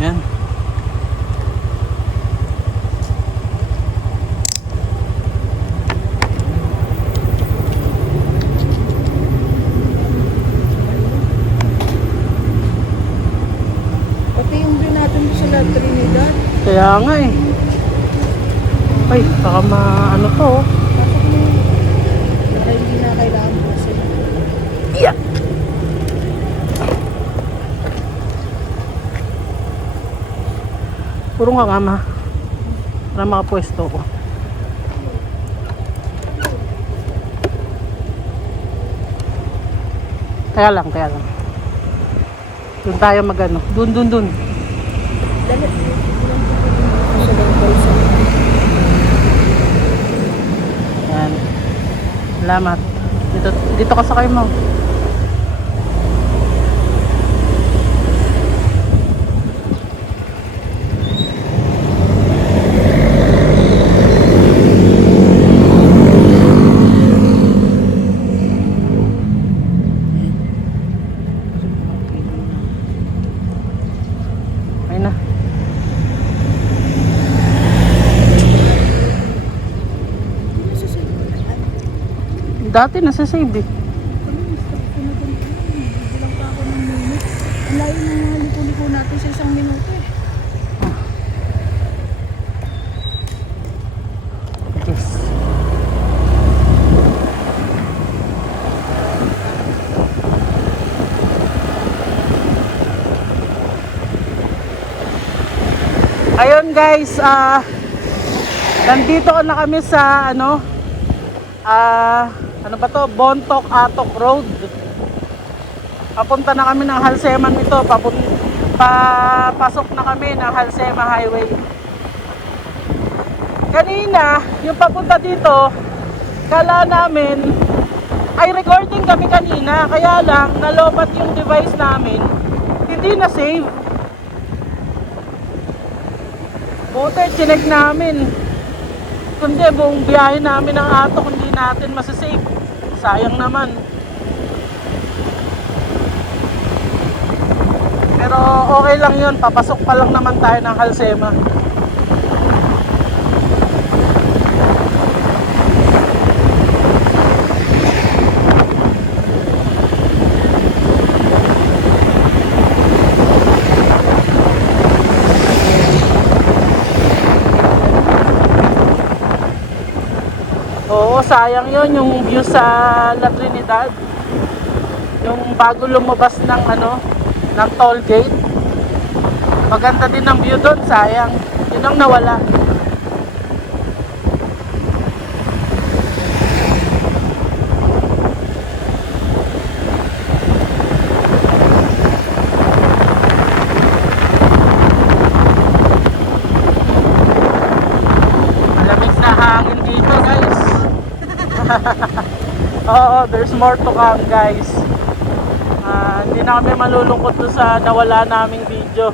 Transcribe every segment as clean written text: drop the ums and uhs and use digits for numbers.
Yan. Pati yung view natin sa La Trinidad. Kaya nga eh. Ay, baka ano to. Oh. Pasok mo. Para hindi na kailangan kasi. Yeah. Puro nga nga ma. Para makapwesto ko. Kaya lang. Doon tayo magano. Doon. Dali. Sa local sa. Yan. Salamat. Dito ka sakay mo. Ayun na. Dati nasa save eh. Bilang pa ako ng minute. Ang layo ng mga liko-liko natin sa isang minuto eh. Yes. Ayun guys, nandito na kami sa ano ba to? Bontoc Atok Road. Papunta na kami ng Halseman ito. Papasok na kami ng Halsema Highway. Kanina, yung papunta dito, kala namin ay recording kami kanina. Kaya lang, nalobat yung device namin. Hindi na save. Buti, chinek namin. Kundi buong biyahe namin ng Atok hindi natin masasave. Sayang naman. Pero okay lang yun, papasok pa lang naman tayo ng Halsema. Oo, sayang yun yung view sa La Trinidad. Yung bago lumabas ng ng toll gate. Maganda din ang view doon, sayang. Yun ang nawala. Malamig na hangin dito, guys. Oo, there's more to come, guys. Hindi na kami malulungkot doon sa nawala naming video.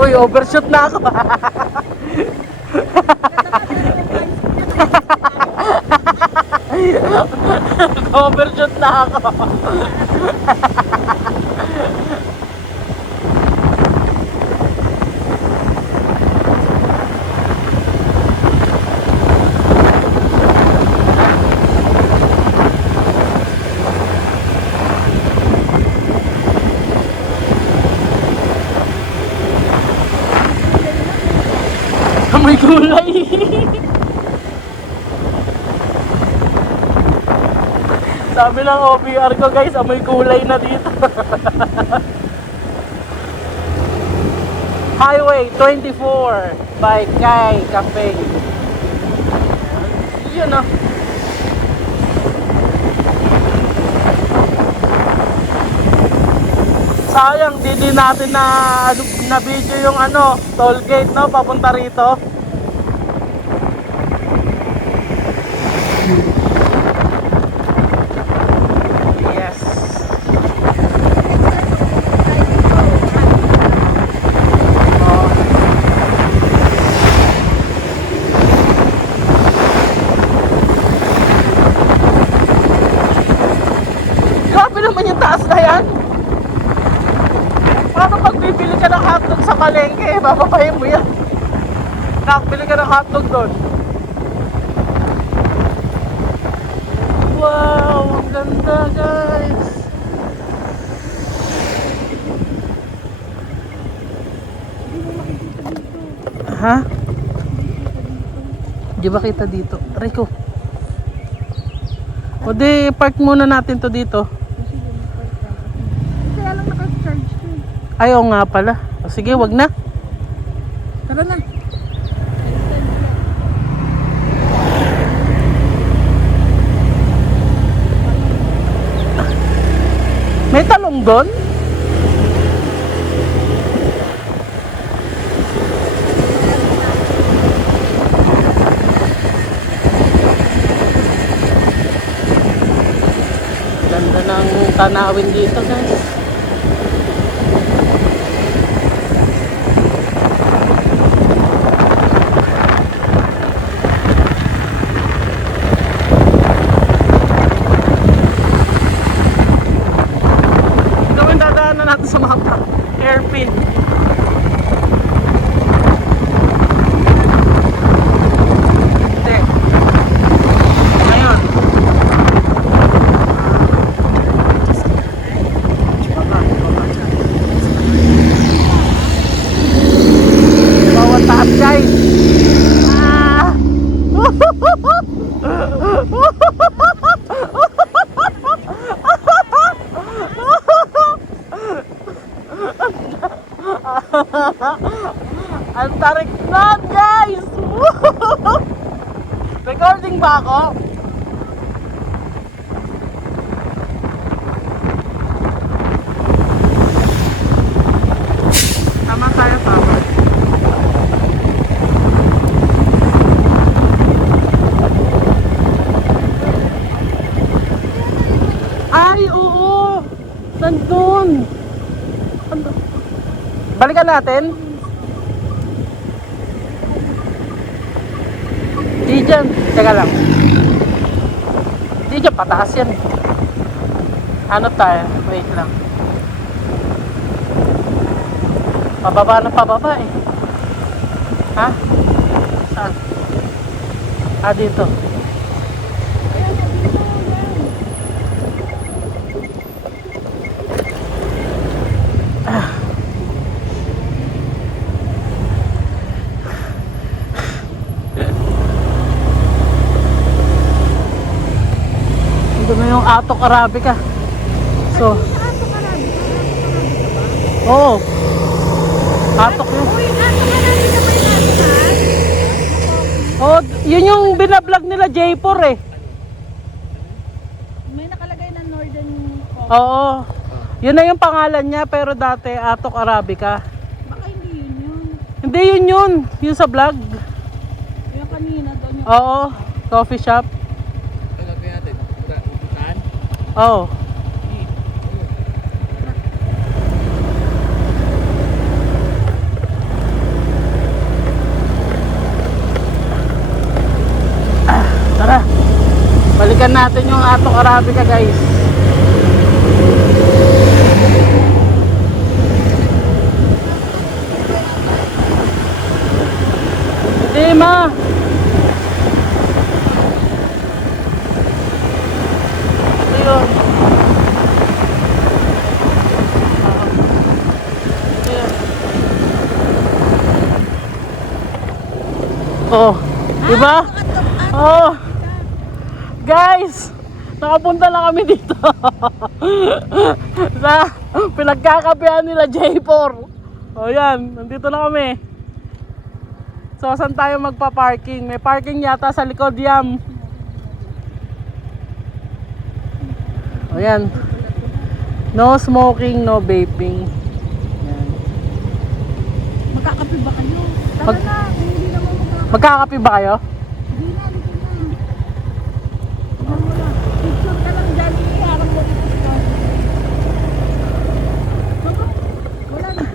Uy, overshoot na ako. Overshoot na ako. Amoy gulay. Sabi ng OBR ko guys, amoy gulay na dito. Highway 24 by Kai Cafe. Yun oh. Sayang, di natin na video yung toll gate no, papunta rito. Yes. Oh. Grabe naman yung taas na yan. Paano pag bibili ka ng hotdog sa palengke, bababayin mo yan. Nakabili ka ng hotdog doon. Wow, ang ganda guys. Ha? Di ba kita dito? Rico. O di, park muna natin to dito. Kaya lang naka-charge ko. Ayaw nga pala. O sige, wag na. Tara na. May talong doon? Ganda ng tanawin dito guys. Gawin dadaanan natin sa mapa. Hairpin. Hindi. Ngayon. Bawat taas guys. Ah! Ang tarik na guys. Recording ba ako? Tama tayo, tama. Ay, oo. Nandun. Balikan natin. Di dyan. Teka lang. Di dyan, pataas yan. Ano tayo? Wait lang. Pababa na pababa eh. Ha? Saan? Ah, dito. Ito na yung Atok Arabica. So, oo. Atok yun. Oh, yun yung binablog nila J4 eh. May nakalagay na Northern Coffee. Oo. Yun na yung pangalan niya pero dati Atok Arabica. Baka hindi yun yun. Hindi yun yun. Yun sa vlog. Yung kanina doon yung... Oo. Coffee shop. Oo. Tara. Balikan natin yung Atok Arabica guys. Hindi ma. Ayun. Ayun. Oh, diba? Oh, guys, nakapunta na kami dito sa pinagkakapehan nila J4. O yan, nandito na kami. So saan tayo magpa-parking? May parking yata sa likod yan. O yan. No smoking, no vaping. Yan. Magkakape ba kayo? Tara na, kung hindi naman Magkakape ba kayo? Hindi na, dito na. Tignan mo lang. Picture ka lang dyan, harang mo dito sa baba. Wala na.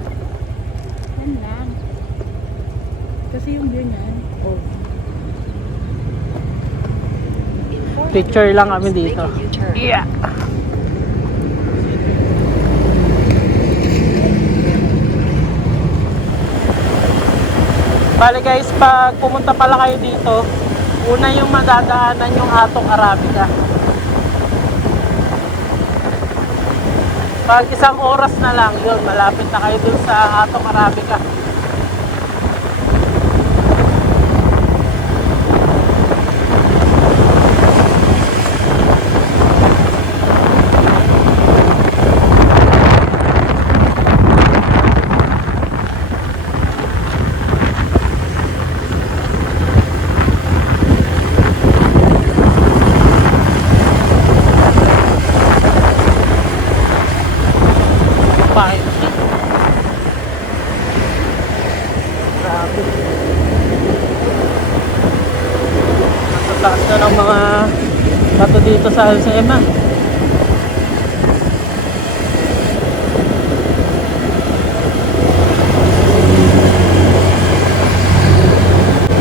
Yan lang. Kasi yung view niyan. Oh. Picture lang kami dito. Yeah. Bale guys, pag pumunta pala kayo dito, una yung madadaanan yung Atong Arabica. Pag isang oras na lang, yun, malapit na kayo dun sa Atong Arabica. Bakit? Grabe. Ang taas na ng mga bato dito sa Alcema.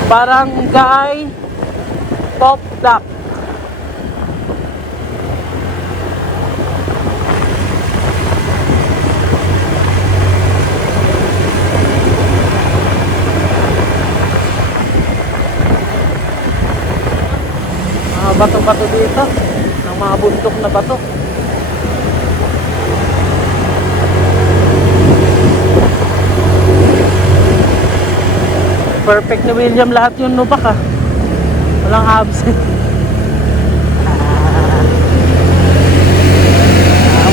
Barangay Top Dock. Bato-bato dito ng mga bundok na bato. Perfect ni William lahat yung lubak ah. Walang absent.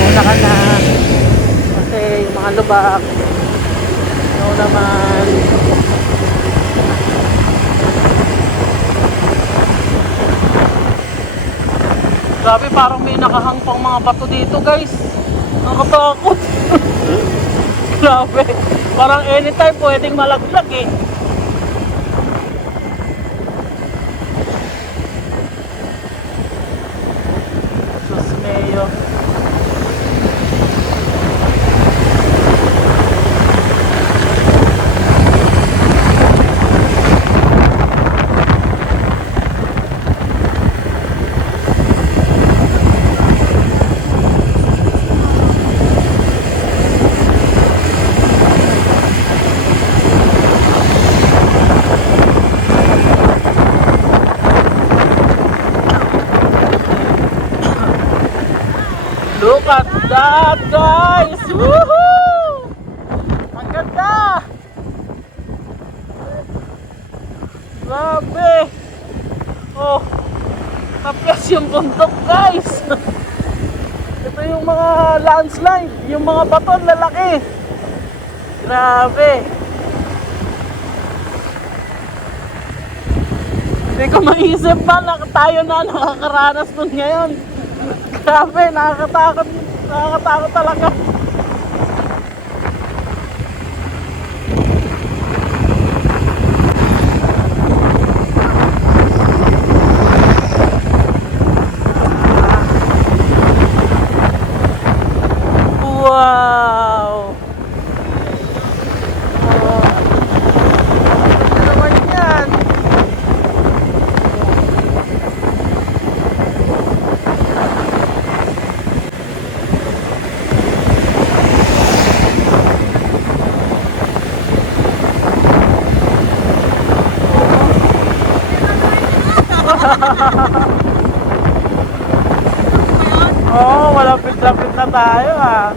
Una ka na kasi yung mga lubak ano naman. Grabe, parang may nakahangpang mga bato dito guys. Nakatakot. Grabe. Parang anytime pwedeng malaglag eh. Sus Mayo. Look at that guys! Woohoo! Ang ganda! Grabe! Oh, tapos yung bundok guys! Ito yung mga landslide, yung mga bato lalaki. Grabe! Hindi ko maisip pa na tayo na nakakaranas nun ngayon. Grabe, nakakatakot talaga. Wow! Oh. Ano naman yan? Oh, malapit-lapit na tayo ah.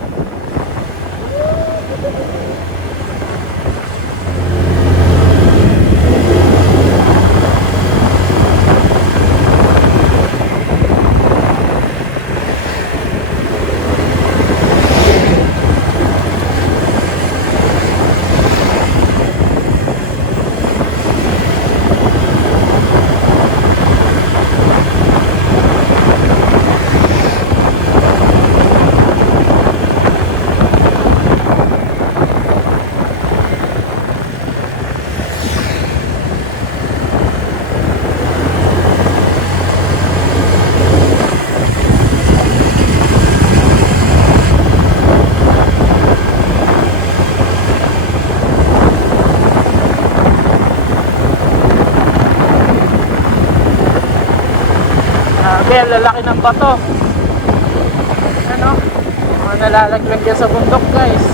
Kaya lalaki ng bato. Ano? Mga nalalaglag yan sa bundok, guys.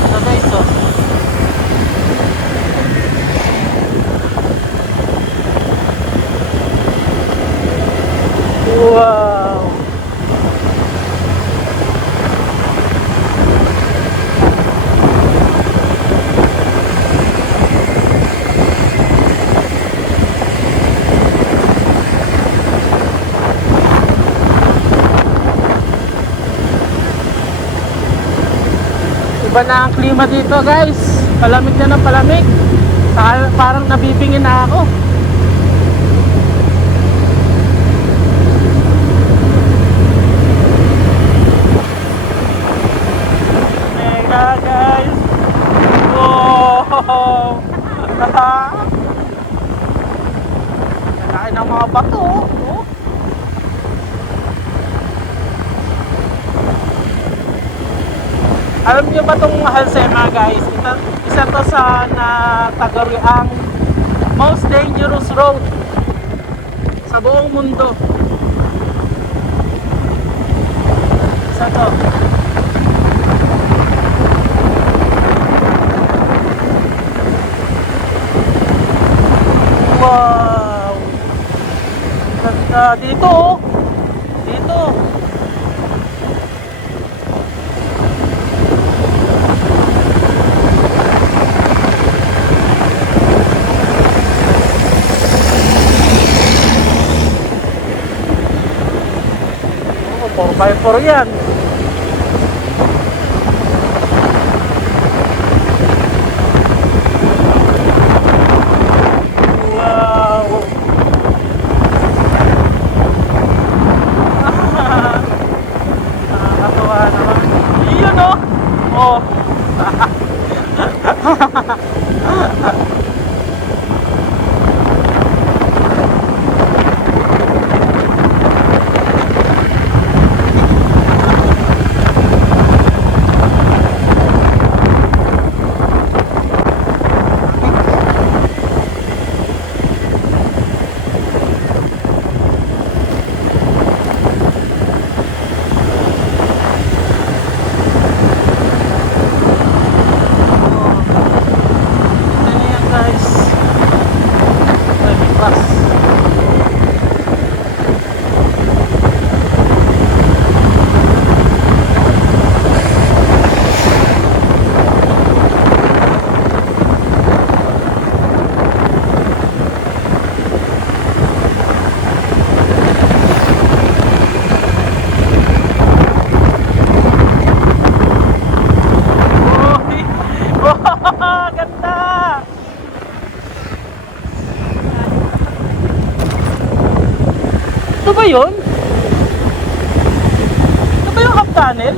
Ito guys, oh. Wow! Iba na ang klima dito, guys. Palamig na ng palamig. Saka parang nabibingin na ako. Mega, guys. Wow! Laki ng mga bato, oh. Alam niyo ba itong Halsema, guys? Isa to sa natagari ang most dangerous road sa buong mundo. Isa to. Wow! Ganda dito, oh. Dito. Oh, 4x4 yan. Wow! Nakakatuwa naman. Iyon, oh! Oh! Ito na yan, guys. Bus. Uy! Wow! Ganda! Ito ba yun? Ito ba yung half tunnel?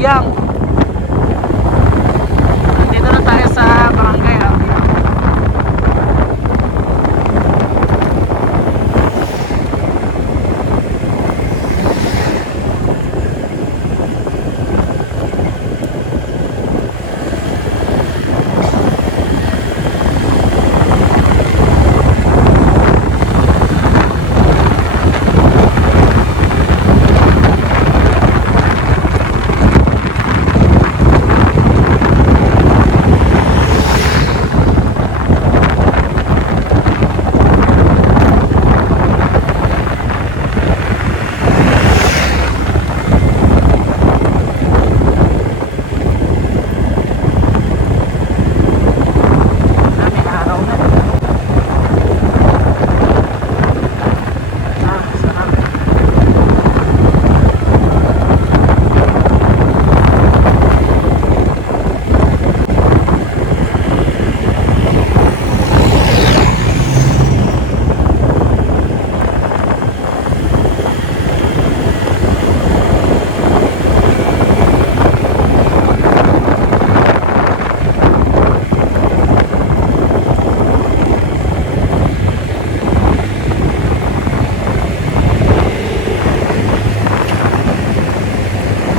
Abyang. Dito na tayo sa Barangay Abyang. May araw na. Sarap.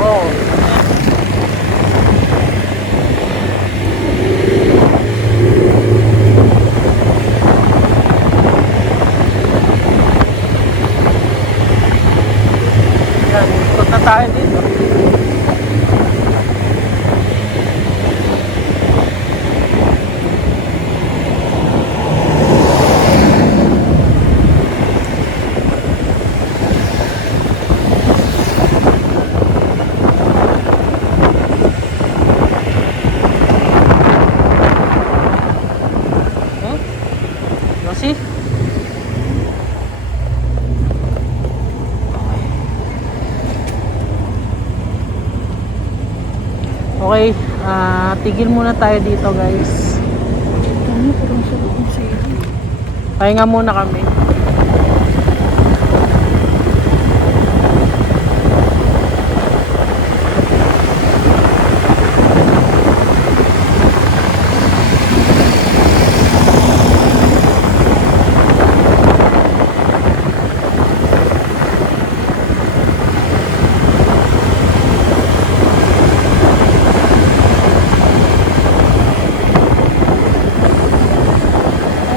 Oh. Yan, ikot na tayo dito. Huh? Yosi? Okay, tigil muna tayo dito guys. Ano, parang sarap yung sili. Pahinga muna kami.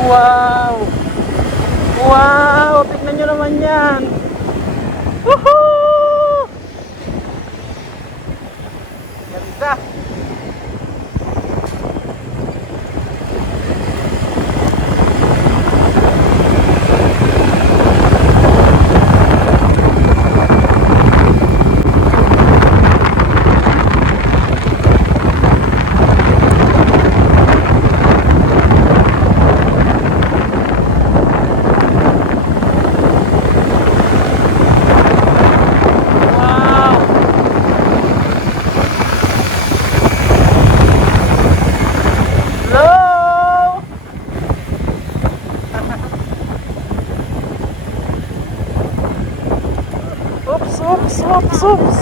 Wow! Wow! Tignan nyo naman yan! Woohoo! Ganda! Wow! Hello! Oops, oops, oops, oops!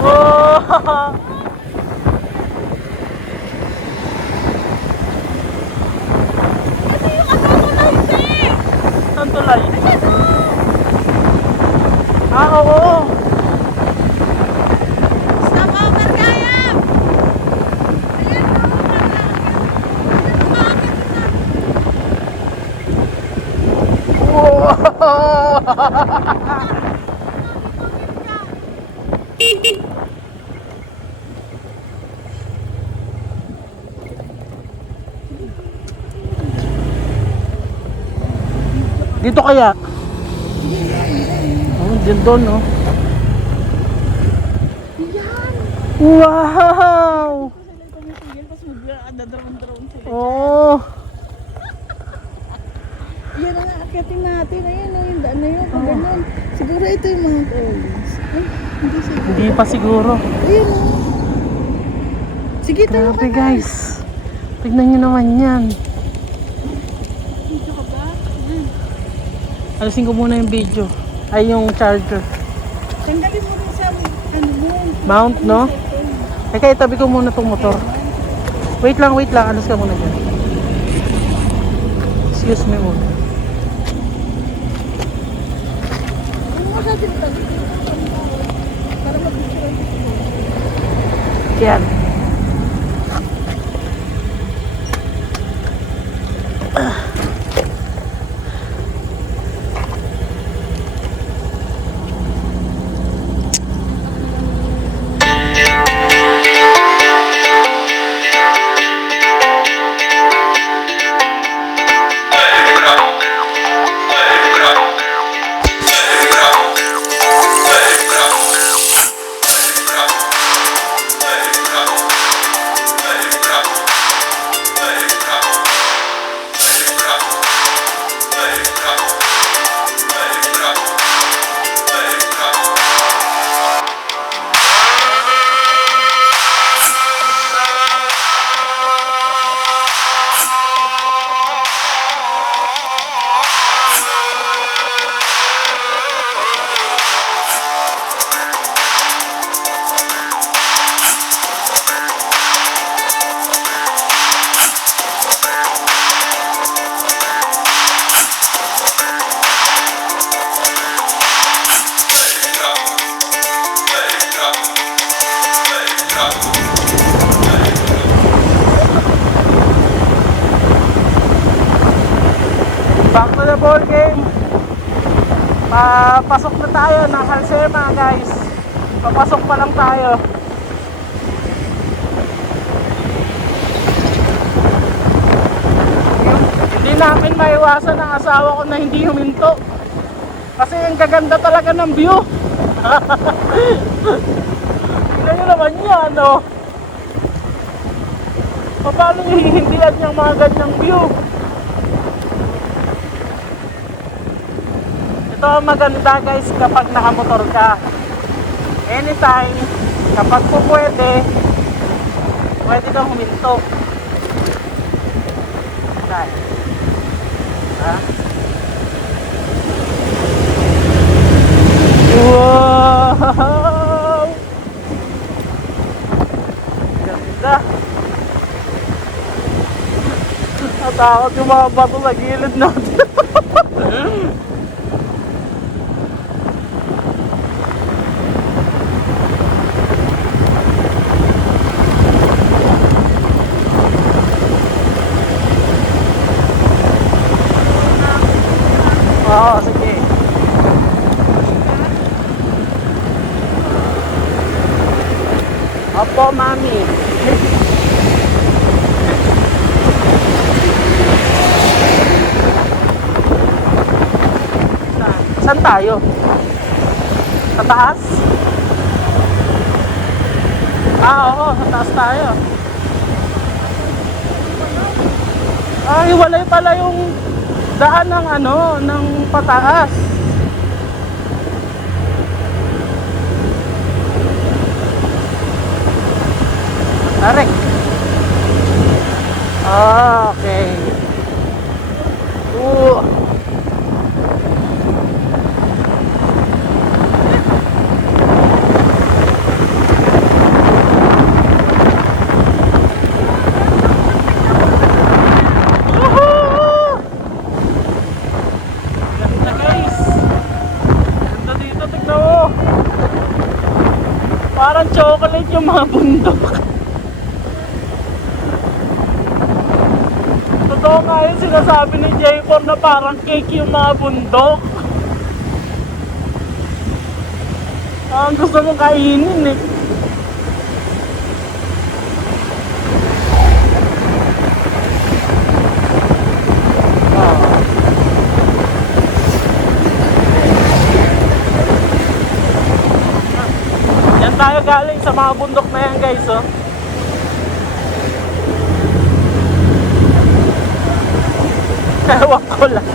Oh! Saan tulay? Oo! Stop over kaya! Wow! Dito kaya? Oh, dyan doon, no? Yan! Wow! Sila tumitigil, tapos magdadrown-drone sila. Oh! Yan ang aakyatin natin. Ayan o, yung daan na yun. Pag ganun. Siguro ito yung Mount Olives. Ay, hindi siguro. Hindi pa siguro. Ayan o. Sige, tayo ka Grabe na. guys. Tignan nyo naman yan. Dito ka ba? Ayan. Alisin ko muna yung video. Ay, yung charger. Tanggalin mo rin sa Mount, no? Teka, itabi ko muna tong motor. Wait lang. Alas ka muna dyan. Excuse me muna. Yan. Back to the ball game. Pasok na tayo ng Halsema, guys. Papasok pa lang tayo. Hindi namin maiwasan ang asawa ko na hindi huminto. Kasi ang gaganda talaga ng view. Tingnan nyo naman yan, no? Paano hihindihan yung mga ganyang view? Ito ang maganda, guys, kapag nakamotor ka. Anytime, kapag po pwede kang huminto. Okay. Ha? Wow! Ganda. Natakot yung mga bato sa gilid natin. Oo, sige. Opo, mami. Saan tayo? Sa taas? Oo, sa taas tayo. Hiwalay pala yung daan ng ng pataas. Tarik. Okay. Ganda, guys. Ganda dito, tignan mo. Parang chocolate yung mga bundok. Totoo nga yung sinasabi ni J4 na parang cake yung mga bundok. Ang gusto mong kainin eh. Yan tayo galing sa mga bundok na yan, guys, oh. Ewan ko lang.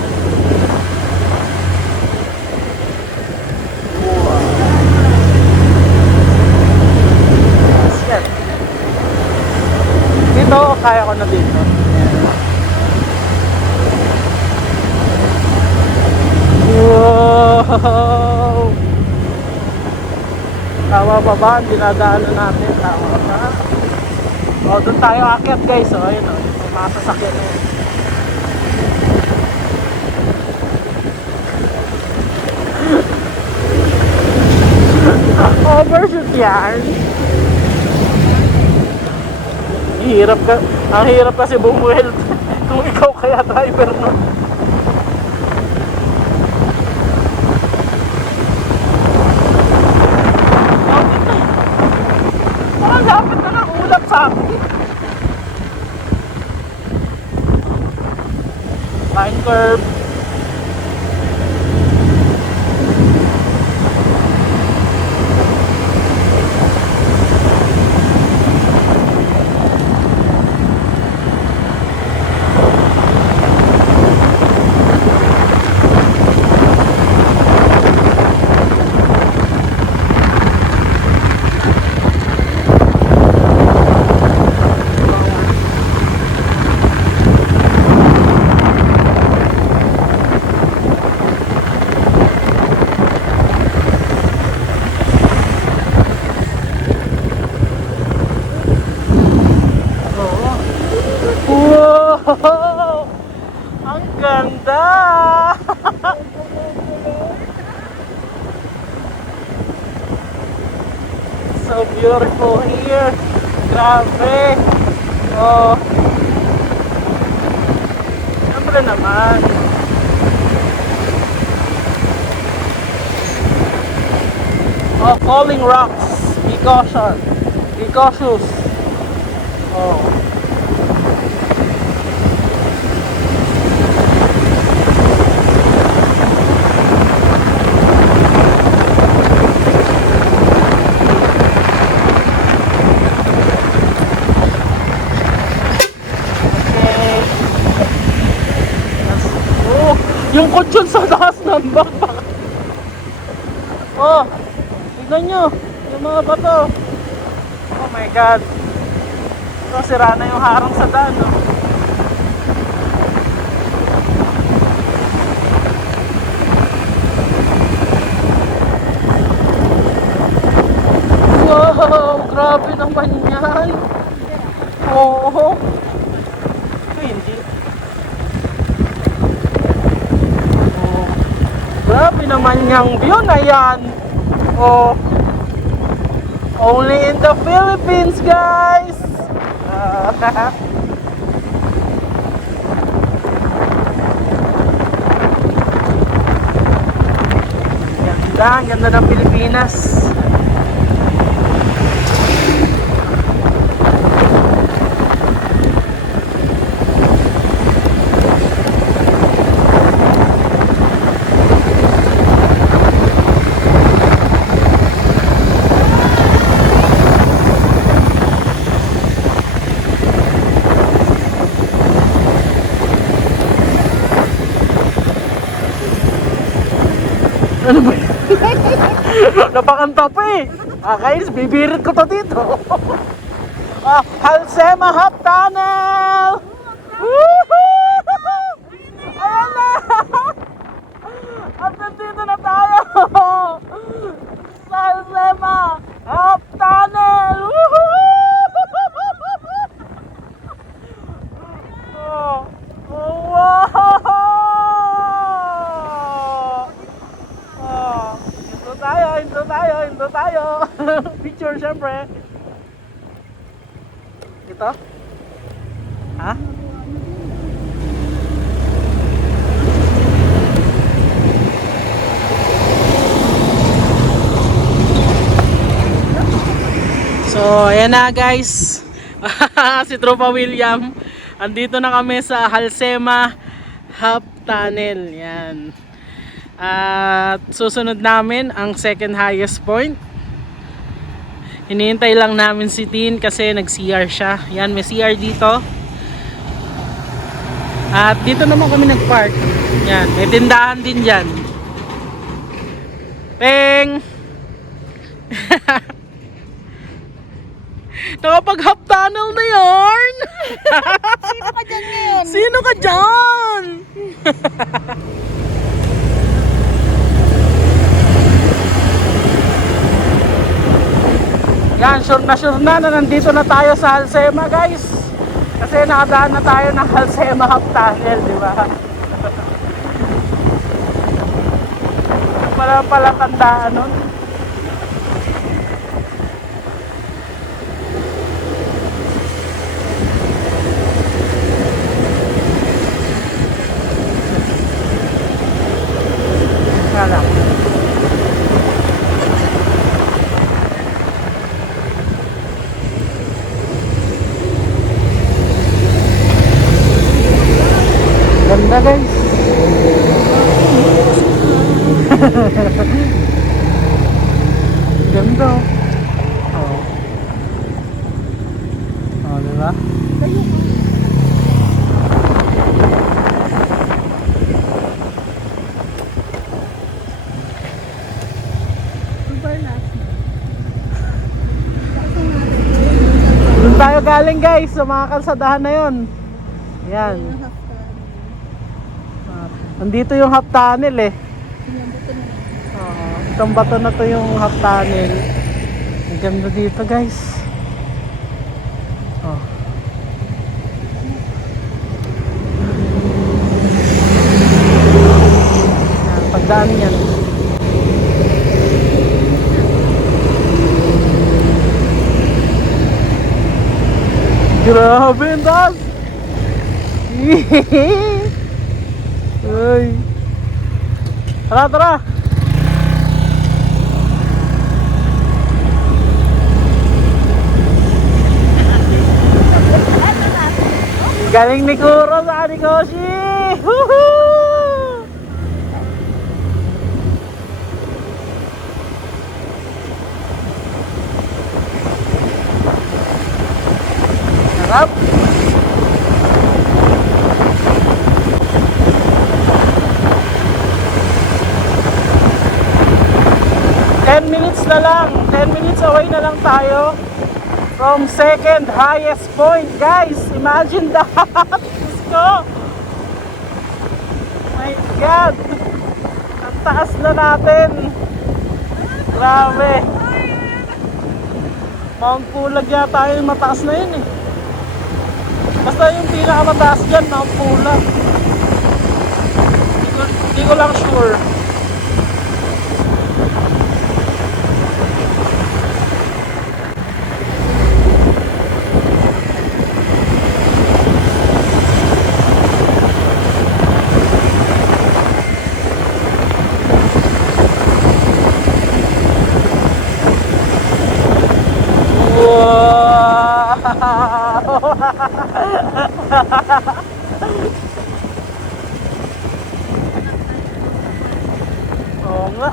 Yan. Dito, kaya ko na dito. Wow! Tama pa ba? Ang dinadaanan natin. Tama pa. O, doon tayo akyat guys. O, ayun o. Yung mga sasakyan na yun. Overshoot yan. Hirap ka. Ang hirap kasi bumuhel kung ikaw kaya driver no. Parang lapit na ng ulap sa akin. Line curve. Wow! Ang ganda! So beautiful here. Grabe! Oh. Siyempre naman. Oh, falling rocks. Be caution. Be cautious. Oh. Yung kutsyon sa taas ng backpack. Oh, tignan nyo. Yung mga bato. Oh my God. So, sira na yung harang sa daan. No? Wow, grabe naman yan. Oo. Hindi. Grabe naman yung view na yan. Oh, only in the Philippines, guys. Ganda, ang ganda ng Pilipinas. Ano ba yun? Napakanta pa eh. Guys, bibirit ko to dito. Halsema Hub Tunnel! Woohoo! Ayan na! At nandito na tayo! Sa Halsema Hub Tunnel! Woohoo! Oh, wow! Hinto tayo. Picture syempre. Ito? Ha? So, ayan na guys. Si Tropa William. Andito na kami sa Halsema Hub Tunnel. Yan. At susunod namin ang second highest point. Hinihintay lang namin si Tin kasi nag-CR siya. Yan, may CR dito. At dito naman kami nag-park. Yan, may tindahan din dyan. Peng! Nakapag-hub tunnel na yarn! Sino ka dyan ngayon? Sino ka dyan? Yan, sure na nandito na tayo sa Halsema guys. Kasi nakadaan na tayo ng Halsema Half Tunnel, di ba? Pala tandaan nun. Nga lang. Ganda guys. Ganda. Oh. Oh, diba? Kayo ka. Super last na. Doon tayo galing guys sa mga kalsadahan na yon. Yan. Yung half tunnel. Nandito yung half tunnel eh. Yung buto na yun. Itong bato na to yung half tunnel. Ang ganda dito guys. Oh. Yan, pagdaan yan. Grabe ang taas! Uy. Tara, tara! Galing ni Kuro sa Anikoshi! Woohoo! Sarap! Na lang, 10 minutes away na lang tayo from second highest point guys. Imagine that. Diyos ko, my god, ang taas na natin. Grabe. Mount Pulag yata yung mataas na yun eh. Basta yung pinakamataas dyan, Mount Pulag. Hindi ko lang sure. Oo nga.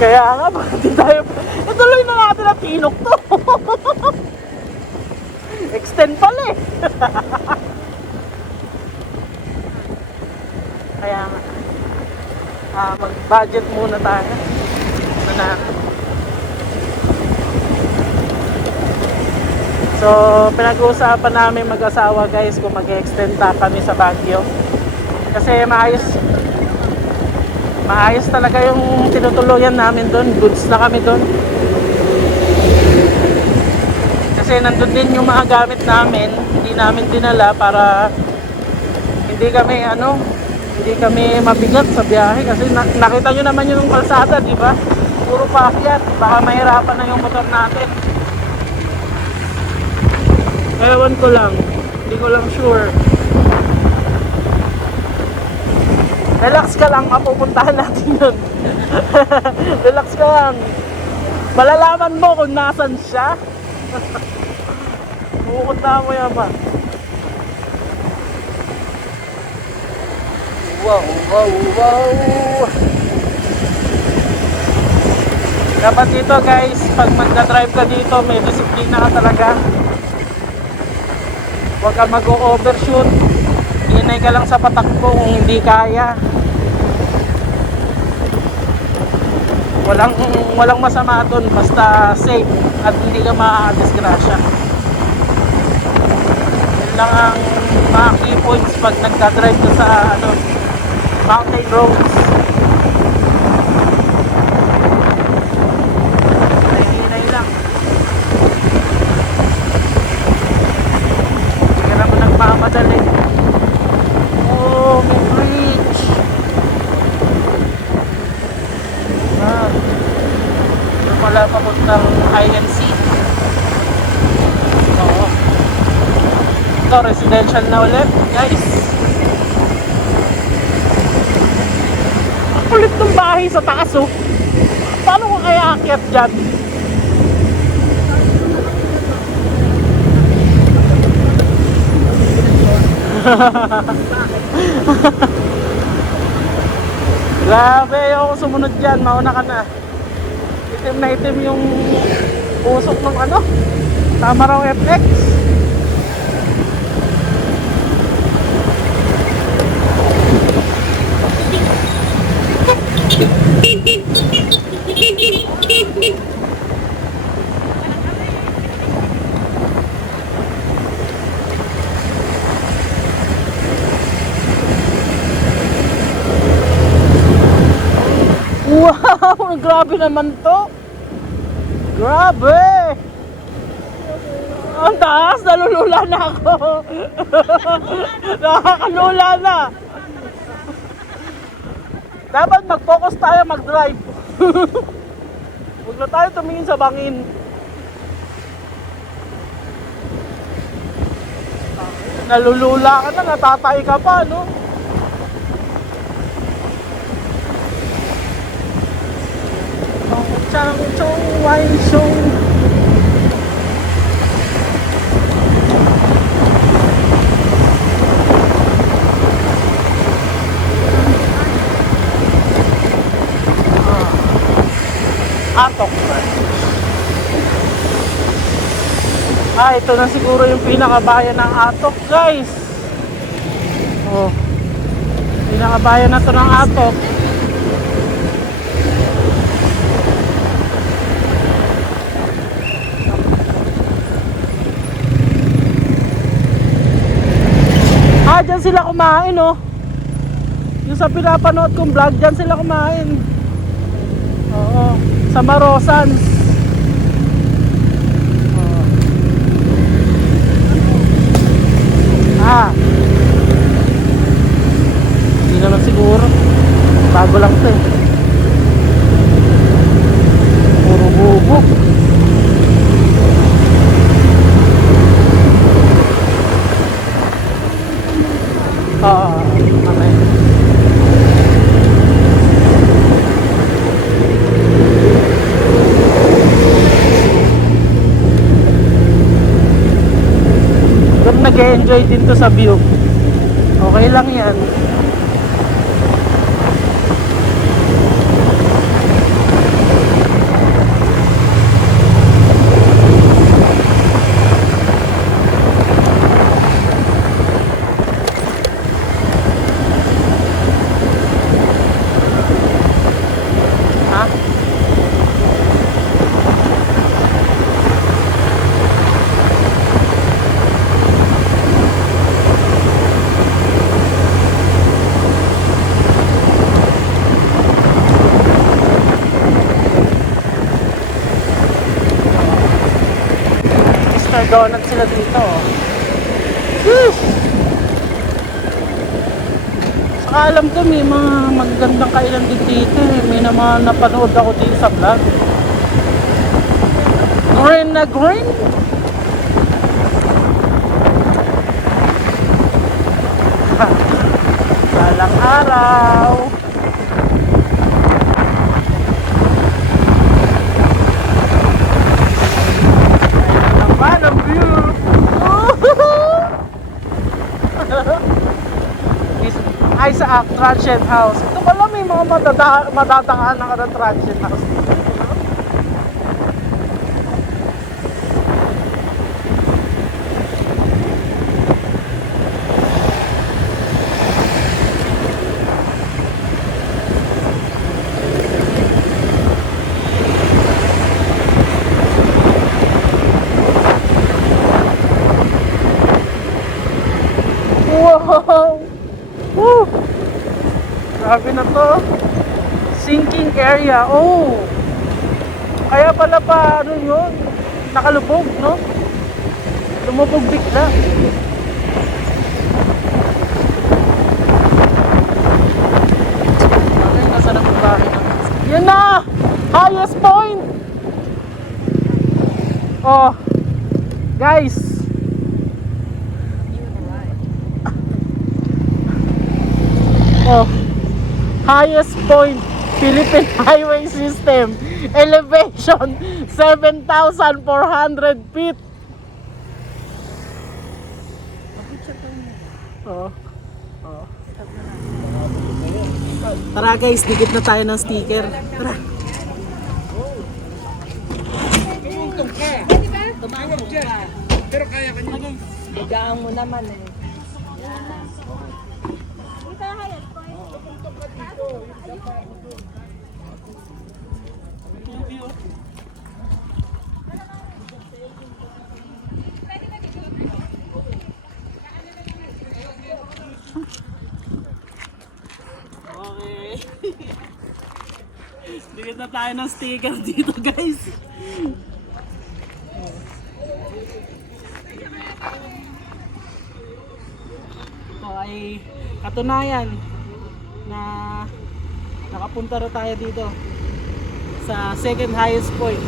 Kaya nga, bakit di tayo... Ituloy na natin ang pinok to. Extend pala eh. Kaya nga. Mag-budget muna tayo. Na. So, pinag-uusapan namin mag-asawa guys kung mag-extend ta kami sa Baguio. Kasi maayos talaga yung tinutuluyan namin doon. Goods na kami doon. Kasi nandun din yung mga gamit namin. Hindi namin dinala para hindi kami mabigat sa biyahe. Kasi nakita nyo naman yung kalsada, di ba? Puro paakyat. Baka mahirapan na yung motor natin. Ewan ko lang. Hindi ko lang sure. Relax ka lang, mapupuntahan natin yun. Relax ka lang. Malalaman mo kung nasan siya. Pupuntahan mo yan ba? Wow, wow, wow. Dapat dito guys, pag magka-drive ka dito, may disiplina ka talaga. Huwag ka mag-overshoot. Hinay ka lang sa patakbo kung hindi kaya. Walang masama doon, basta safe at hindi ka ma-disgrasya. Yun lang ang mga key points pag nagka-drive ka sa mountain roads. Hinay lang. Ito, residential na ulit, guys. Ang kulit ng bahay sa taas, oh. Paano ko kaya aakyat dyan? Grabe, ayoko sumunod dyan. Mauna ka na. Itim na itim yung usok ng ano, Tamaraw FX. Wow, grabe naman to. Grabe. Ang taas, nalulula na ako. Nakakalula na. Dapat mag-focus tayo mag-drive. Huwag na tayo tumingin sa bangin. Nalulula ka na, natatay ka pa, no? Chang Chong Wine Show. Atok. Ito na siguro yung pinakabayan ng Atok, guys. Oh. Pinakabayan na to ng Atok. Dyan sila kumain, oh. Yung sa pinapanood kong vlog, dyan sila kumain. Oo, sa Marosans. Oo. Hindi naman siguro. Bago lang to, eh. Puro bubok. Okay. Doon nag-enjoy din to sa view. Okay lang yan. Donut sila dito. Saka alam ko may mga magagandang kainan din dito, eh. May naman napanood ako dito sa vlog. Green na green. Balang araw. Ang view. Ay, sa transient house. Ito pala may mga madadaanan ka ng transient house. Wow! Woo! Grabe na to. Sinking area. Oh! Kaya pala pa, ano yun? Nakalubog, no? Lumubog bigla. Okay, nasa na bahay na. Yan na! Highest point! Oh! Guys! highest point Philippine highway system. Elevation 7,400 feet. Oh. Oh. Tara guys, dikit na tayo ng sticker. Tara. Pero kaya ka niya. Higaan mo naman eh. Okay. Dikit na tayo ng sticker dito guys. Ito ay katunayan na nakapunta na tayo dito sa second highest point.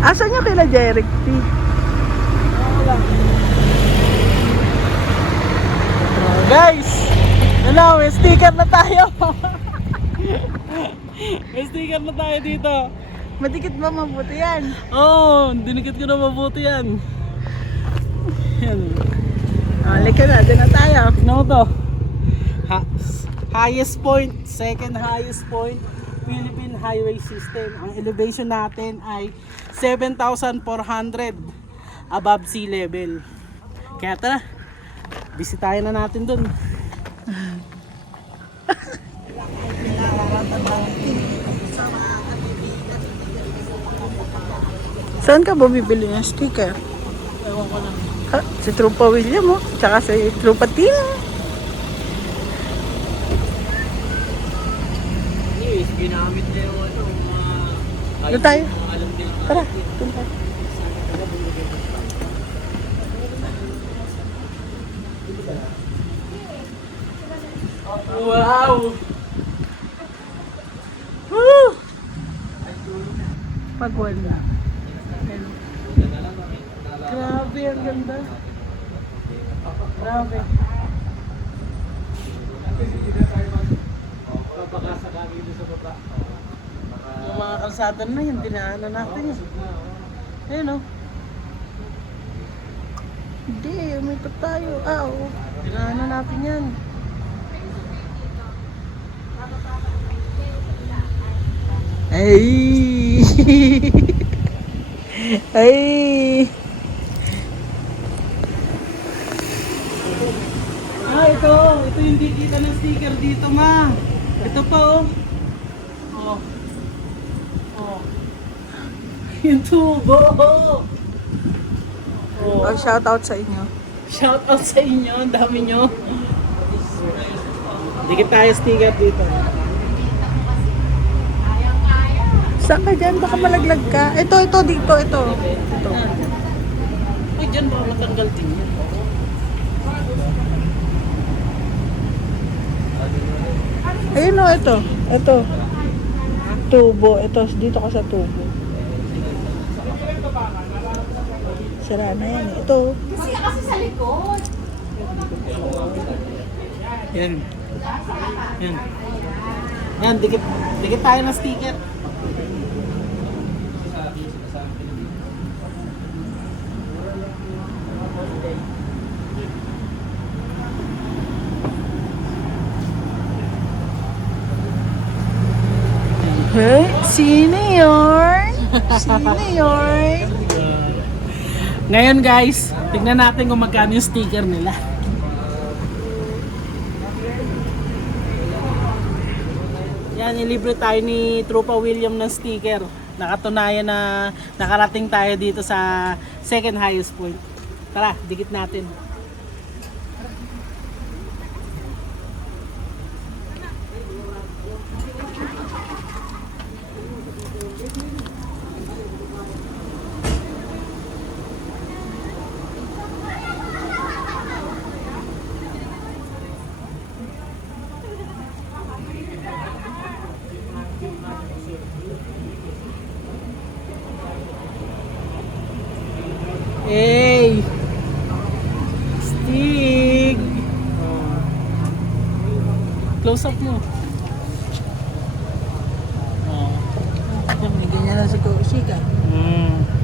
Asan yung kila Jeric P? Guys, hello, may sticker na tayo. May sticker na tayo dito. Madikit ba mabuti yan? Oh, dinikit ko na mabuti yan. Yan. Halika na, dyan na tayo. Tignan mo to. Highest point, second highest point, Philippine highway system. Ang elevation natin ay 7,400 above sea level. Kaya tara, bisitahin na natin dun. Saan ka bumibili ng sticker? Ewan ko lang. Ha, si Trupa William oh. Tsaka si Trupa Tim. Ginamit niya yung ano, Doon tayo. alam din. Tara, doon tayo. Wow! Woo! Pagwan na. Grabe, ang ganda. Grabe. Yung mga kalsada na yun, dinaanan natin yun. Ayun o. Hindi, umikot tayo. Ah, oo. Dinaanan natin yan. Ay! Ay! Ah, ito. Ito yung di kita ng sticker dito, ma. Ito pa, oh. Oh. Oh. Yung tubo. Oh. Oh, shout out sa inyo. Shout out sa inyo. Ang dami nyo. Dikit tayo sticker dito. Saan ka dyan? Baka malaglag ka. Ito, dito, ito. Ito. Ay, dyan ba matanggal din yan? Ayun o, ito. Ito. Tubo. Ito, dito ka sa tubo. Sira na yan. Ito. Yan. Yan. Yan, dikit tayo ng sticker. Hey, senior! Senior! Ngayon guys, tignan natin kung magkano yung sticker nila. Yan, ilibre tayo ni Trupa William ng sticker. Nakatunayan na nakarating tayo dito sa second highest point. Tara, dikit natin. Close up mo. Oh. May ganyan na si Kushika. Mm.